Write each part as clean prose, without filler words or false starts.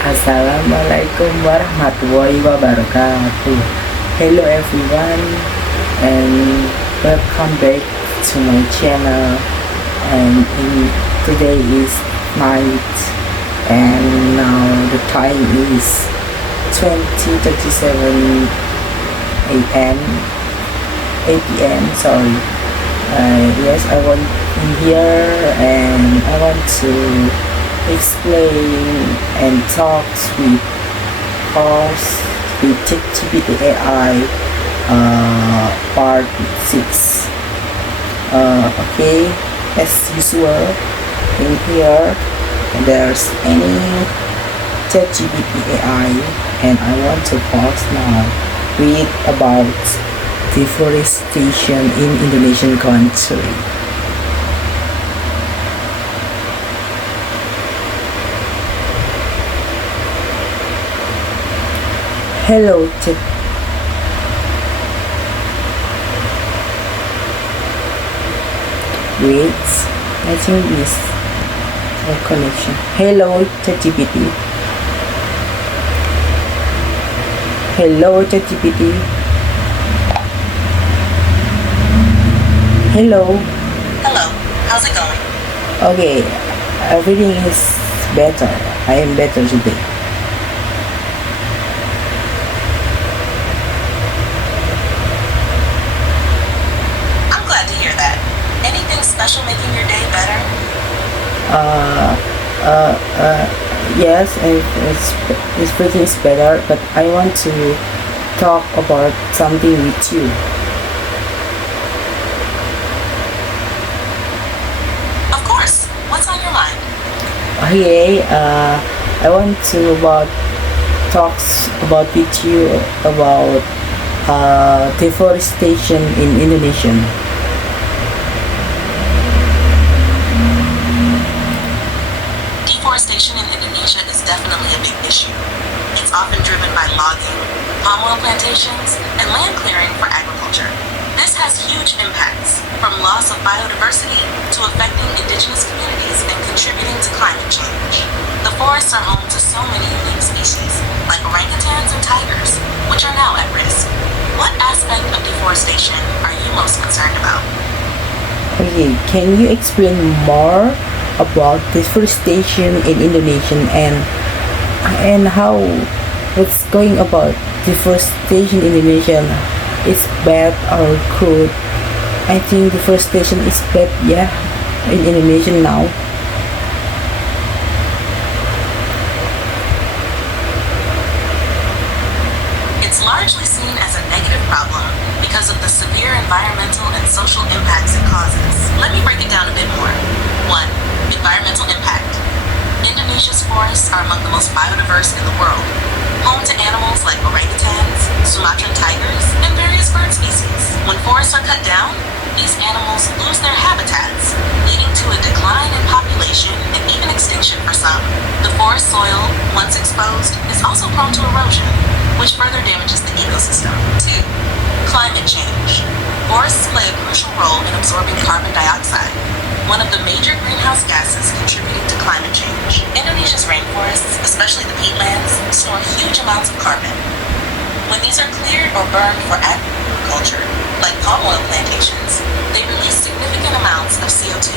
Assalamualaikum warahmatullahi wabarakatuh. Hello everyone, and welcome back to my channel. And today is night, and now the time is 20:37 a.m. 8 p.m. Sorry. Yes, I want in here, and I want to explain and talk with us with chatGPT AI part 6. Okay, as usual in here there's any chatGPT AI, and I want to pause now read about deforestation in Indonesian country. Hello, wait, I think this connection. Hello, ChatGPT. Hello, ChatGPT. Hello. Hello, how's it going? Okay, everything is better. I am better today. I'm glad to hear that. Anything special making your day better? Yes, it's everything is better, but I want to talk about something with you. Of course. What's on your mind? Okay, I want to talks about with you about deforestation in Indonesia. Deforestation in Indonesia is definitely a big issue. It's often driven by logging, palm oil plantations, and land clearing for agriculture. This has huge impacts, from loss of biodiversity to affecting indigenous communities and contributing to climate change. The forests are home to so many unique species, like orangutans and tigers, which are now at risk. What aspect of deforestation are you most concerned about? Okay, can you explain more about deforestation in Indonesia and how what's going about deforestation in Indonesia? It's bad or good? I think deforestation is bad, yeah, in Indonesia now. It's largely seen as a negative problem because of the severe environmental and social impacts it causes. Let me break it down a bit more. 1. Environmental impact. Indonesia's forests are among the most biodiverse in the world, home to animals like orangutans, Sumatran tigers, and various bird species. When forests are cut down, these animals lose their habitats, leading to a decline in population and even extinction for some. The forest soil, once exposed, is also prone to erosion, which further damages the ecosystem. 2. Climate change. Forests play a crucial role in absorbing carbon dioxide, one of the major greenhouse gases contributing to climate change. Indonesia's rainforests, especially the peatlands, store huge amounts of carbon. When these are cleared or burned for agriculture, like palm oil plantations, they release significant amounts of CO2,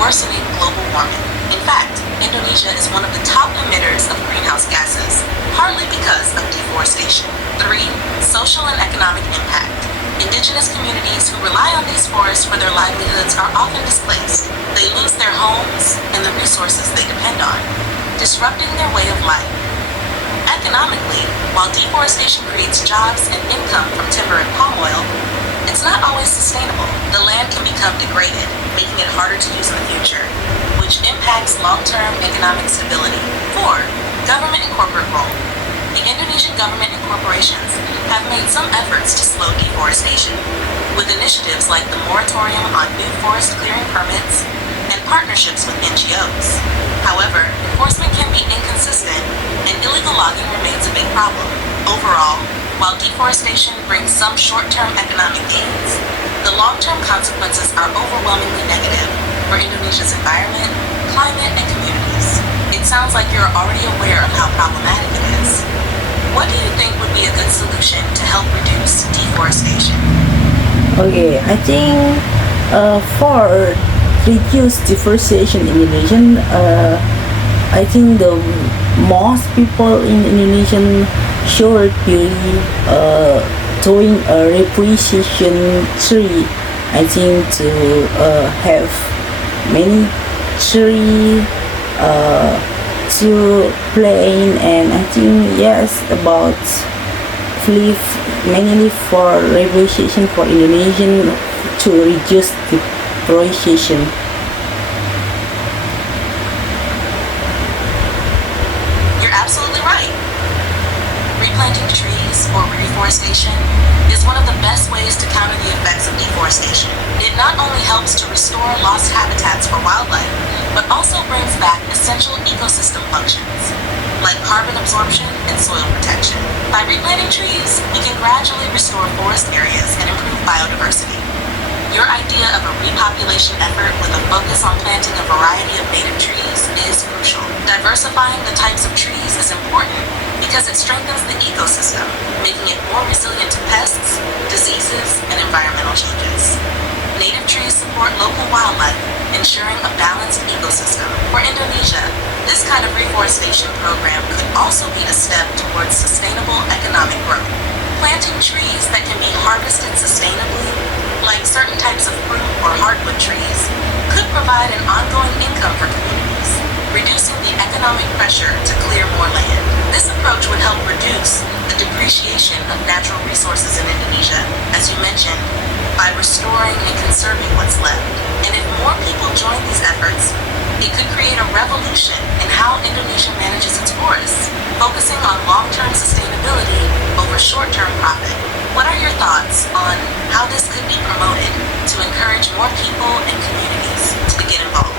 worsening global warming. In fact, Indonesia is one of the top emitters of greenhouse gases, partly because of deforestation. 3. Social and economic impact. Indigenous communities who rely on these forests for their livelihoods are often displaced. They lose their homes and the resources they depend on, disrupting their way of life. Economically, while deforestation creates jobs and income from timber and palm oil, it's not always sustainable. The land can become degraded, making it harder to use in the future, which impacts long-term economic stability. 4. Government and corporate role. The Indonesian government and corporations have made some efforts to slow deforestation, with initiatives like the moratorium on new forest clearing permits and partnerships with NGOs. However, enforcement can be inconsistent, and illegal logging remains a big problem. Overall, while deforestation brings some short-term economic gains, the long-term consequences are overwhelmingly negative for Indonesia's environment, climate, and communities. It sounds like you're already aware of how problematic help reduce deforestation? Okay, I think for reduce deforestation in Indonesia, I think the most people in Indonesia should be doing a representation tree. I think to have many tree to plant, and I think yes about leaf mainly for representation for Indonesian to reduce deforestation. You're absolutely right. Replanting trees or reforestation is one of the best ways to counter the effects of deforestation. It not only helps to restore lost habitats for wildlife, but also brings back essential ecosystem functions, like carbon absorption and soil protection. By replanting trees, we can gradually restore forest areas and improve biodiversity. Your idea of a repopulation effort with a focus on planting a variety of native trees is crucial. Diversifying the types of trees is important because it strengthens the ecosystem, making it more resilient to pests, diseases, and environmental changes. Native trees support local wildlife, ensuring a balanced ecosystem. For Indonesia, this kind of reforestation program could also be a step towards sustainable economic growth. Planting trees that can be harvested sustainably, like certain types of fruit or hardwood trees, could provide an ongoing income for communities, reducing the economic pressure to clear more land. This approach would help reduce the depreciation of natural resources in Indonesia, as you mentioned, by restoring and conserving what's left. And if more people join these efforts, it could create a revolution in how Indonesia manages its forests, focusing on long-term sustainability over short-term profit. What are your thoughts on how this could be promoted to encourage more people and communities to get involved?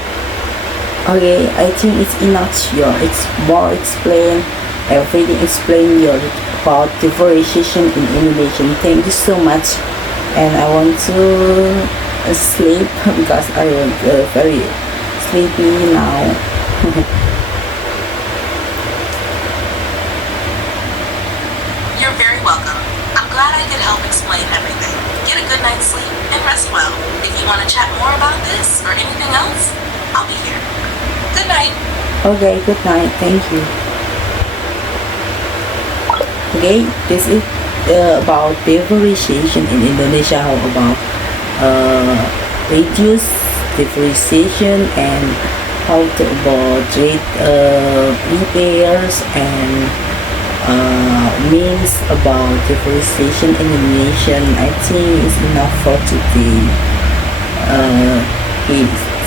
Okay, I think it's enough here. It's more explain everything explain your about deforestation in Indonesia. Thank you so much. And I want to sleep because I am very sleepy now. You're very welcome. I'm glad I could help explain everything. Get a good night's sleep and rest well. If you want to chat more about this or anything else, I'll be here. Good night. Okay, good night. Thank you. Okay, this is about deforestation in Indonesia. How about reduce deforestation and how to about repairs and means about deforestation in Indonesia. I think it's enough for today.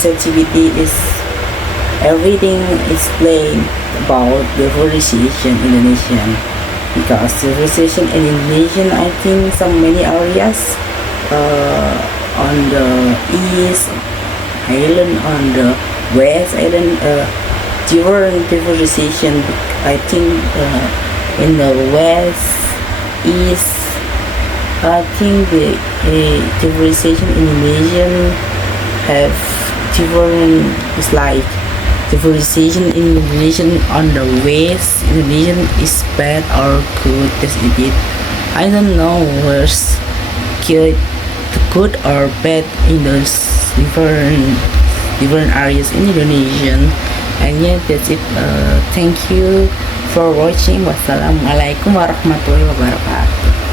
ChatGPT is everything explained about deforestation in Indonesia. Because deforestation in Indonesia, I think some many areas on the east island, on the west island, during deforestation. I think in the west, east, I think the deforestation in Indonesia have different. It's like deforestation in Indonesia on the west Indonesian is bad or good as it is. I don't know where's good or bad in those different areas in Indonesia. And yeah, that's it. Thank you for watching. Wassalamualaikum warahmatullahi wabarakatuh.